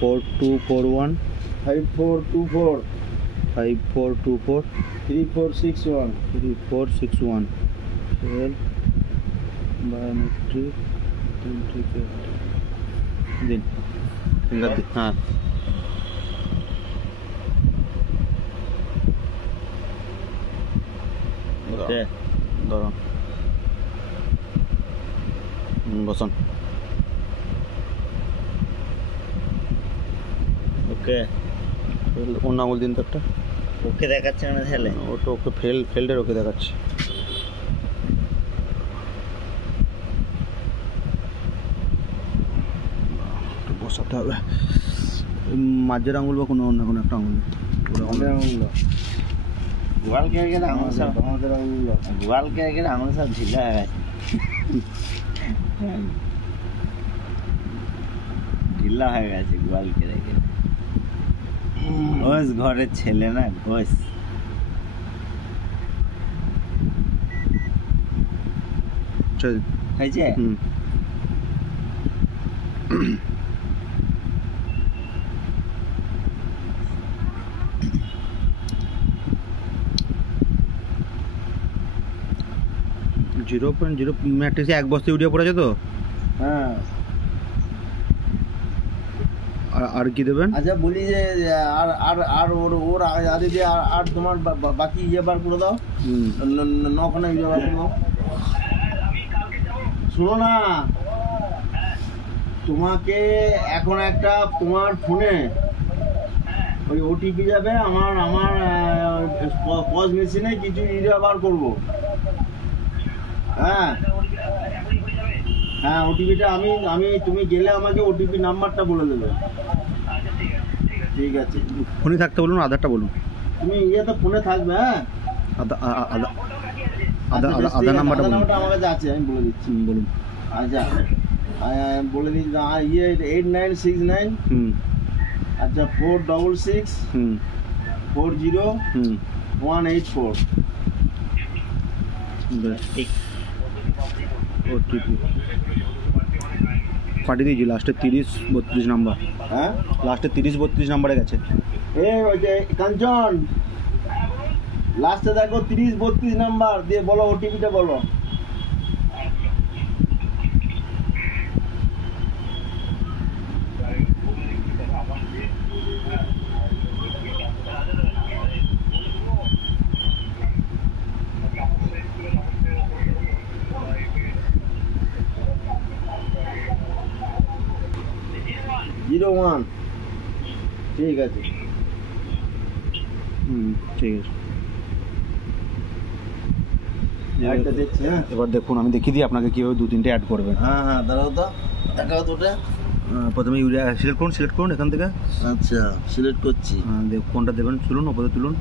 4241 5424 5424 3461 3461 sell biometric দিন finger দিন। হ্যাঁ ওকে ধরুন বসুন। ওকে অন্য আঙুল দিন তো একটা। ওকে দেখাচ্ছে না তাহলে? ওটা ওকে ফেল্ডের ওকে দেখাচ্ছে। বসাতে হবে মাঝের আঙুল বা কোনো অন্য কোনো একটা আঙুল। গোয়াল কে গেলে আঙুল সব আমাদের আঙুল, গোয়াল কে গেলে আঙুল সব ঢিলা হয়ে গেছে, ঢিলা হয়ে গেছে গোয়াল কে রেখে। ঘোষ ঘরের ছেলে না, ঘোষ। হয়েছে? জিরো পয়েন্ট জিরো ম্যাট্রিক্সে এক বস্তা ইউরিয়া পড়েছে তো। হ্যাঁ। আর কি দেবেন? আচ্ছা বলি যে আর আর আর ওর আগে যে আর তোমার বাকি ইয়ে বার করে দাও, নখানা ইয়ে বার করে দাও। শোনো না, তোমাকে এখন একটা তোমার ফোনে ওই ওটিপি যাবে, আমার পজ মেশিনে কিছু ইয়ে বার করবো। হ্যাঁ হ্যাঁ, ওটিপিটা আমি তুমি গেলে আমাকে ওটিপি নাম্বারটা বলে দেবে। ঠিক আছে, ফোনে থাকতে বলুন, আধারটা বলুন। তুমি ইয়েতে ফোনে থাকবে। হ্যাঁ, আধার নাম্বারটা আমার কাছে আছে, আমি বলে দিচ্ছি। বলুন। আচ্ছা বলে দিচ্ছি, ইয়ে 8969 আচ্ছা 466 40184। ওটিপি পাঠিয়ে দিয়েছি লাস্টে 30-32 নাম্বার। হ্যাঁ, লাস্টে 30-32 নাম্বারে গেছে। ওই যে কাঞ্চন, লাস্টে দেখো 30-32 নাম্বার দিয়ে বলো, ওটিপিটা বলো। জিরো 1। ঠিক আছে, ঠিক আছে। দেখছি। হ্যাঁ, এবার দেখুন আমি দেখিয়ে দিই আপনাকে কীভাবে 2-3টে অ্যাড করবেন। হ্যাঁ হ্যাঁ, দাঁড়াও তো, দেখাও তো ওটা। প্রথমে ইউরিয়া সিলেক্ট করুন এখান থেকে। আচ্ছা, সিলেক্ট করছি। কোনটা দেবেন তুলুন, ওপরে তুলুন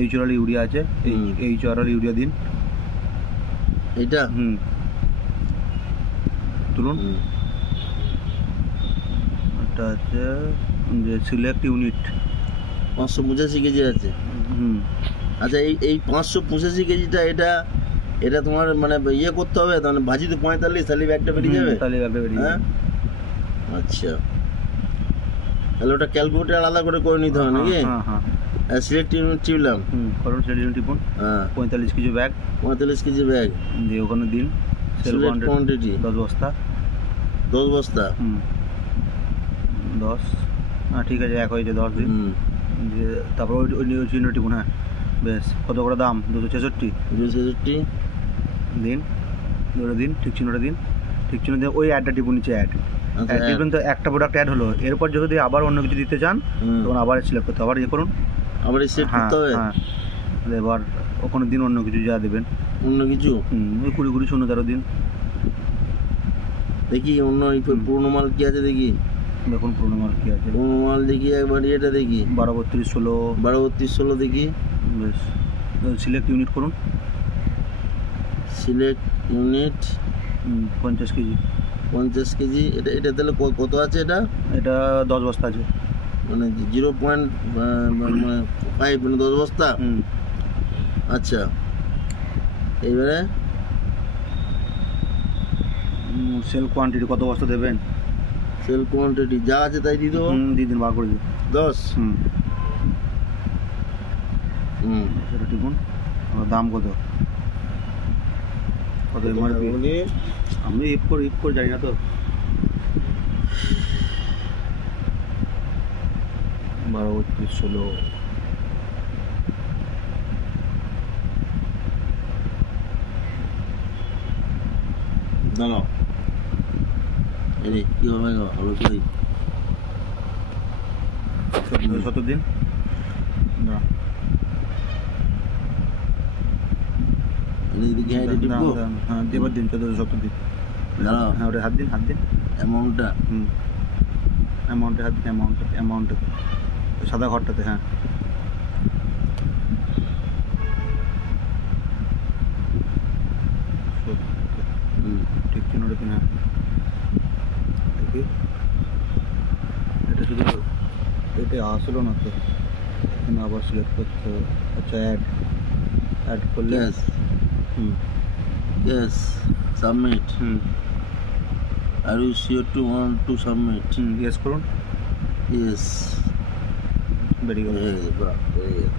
এইচআরএল ইউরিয়া আছে, এইচআরএল ইউরিয়া দিন। এইটা তুলুন। এটা আছে যে সিলেক্ট ইউনিট 585 কেজি আছে। আচ্ছা, এই 585 কেজিটা এটা তোমার মানে ইয়ে করতে হবে, মানে ভাজিতে 45, তাহলে ব্যাগটা বেরিয়ে যাবে। হ্যাঁ, আচ্ছা, তাহলে ওটা ক্যালকুলেটার আলাদা করে নিতে হবে নাকি? হ্যাঁ, সিলেক্ট ইউনিট টিপলাম। করুন, সিলেক্ট ইউনিট টিপুন। হ্যাঁ, 45 কেজি ব্যাগ। 45 কেজি ব্যাগ দিয়ে ওখানে দিন সিলেক্ট কোয়ান্টিটি 10 বস্তা। 10 বস্তা 10। হ্যাঁ ঠিক আছে, এক হয়েছে 10 দিন। দিয়ে তারপর ওই চিহ্ন টিপুন। হ্যাঁ বেশ, কত করে দাম? 266 দিন, ধরে দিন, ঠিক চিহ্নটা দিন, ঠিক চিহ্ন দিয়ে ওই অ্যাডটা টিপুন, নিচে অ্যাড টিপুন। তো একটা প্রোডাক্ট অ্যাড হলো, এরপর যদি আবার অন্য কিছু দিতে চান তখন আবার সিলেক্ট করতে, আবার ইয়ে করুন, আবার সেট করতে হবে। হ্যাঁ, এবার ওখানে দিন অন্য কিছু যা দেবেন, অন্য কিছু ওই 20 13 দিন। দেখি অন্য পুরোনো মাল কি আছে, দেখি। দেখুন পুরোনো মাল কি আছে। পুরোনো মাল দেখি একবার, এটা দেখি 12-32-16 দেখি। বেশ, সিলেক্ট ইউনিট করুন। Select unit 50 KG. 50 কেজি। এটা তাহলে কত আছে? এটা 10 বস্তা আছে, মানে 0.5 মানে 10 বস্তা। আচ্ছা, এইবারে সেল কোয়ান্টিটি কত বস্তা দেবেন? সেল কোয়ান্টিটি যা আছে তাই দিয়ে দেবো। দিয়ে দিন, বার করে দিন। 10। সেটা টিপুন। দাম কত কত এমআরপি? আমি ইপ করে জানি না তো। 12, 32, 16। দাঁড়াও, কি হবে কি 17 দিন না, হ্যাঁ দেবার দিন 14-17 দিন। দাঁড়াও, হ্যাঁ ওটা হাত দিন অ্যামাউন্টটা অ্যামাউন্টে হাত দিন, অ্যামাউন্টে সাদা ঘরটাতে। হ্যাঁ ঠিক চিহ্নটা কিনা দেখি। এটা শুধু এটা আসলো না তো, এখানে আবার সিলেক্ট করতে হবে। আচ্ছা অ্যাড করলে Yes, submit. Are you sure to want to submit? Yes করুন। Yes. বেরিয়ে গেল। Very good.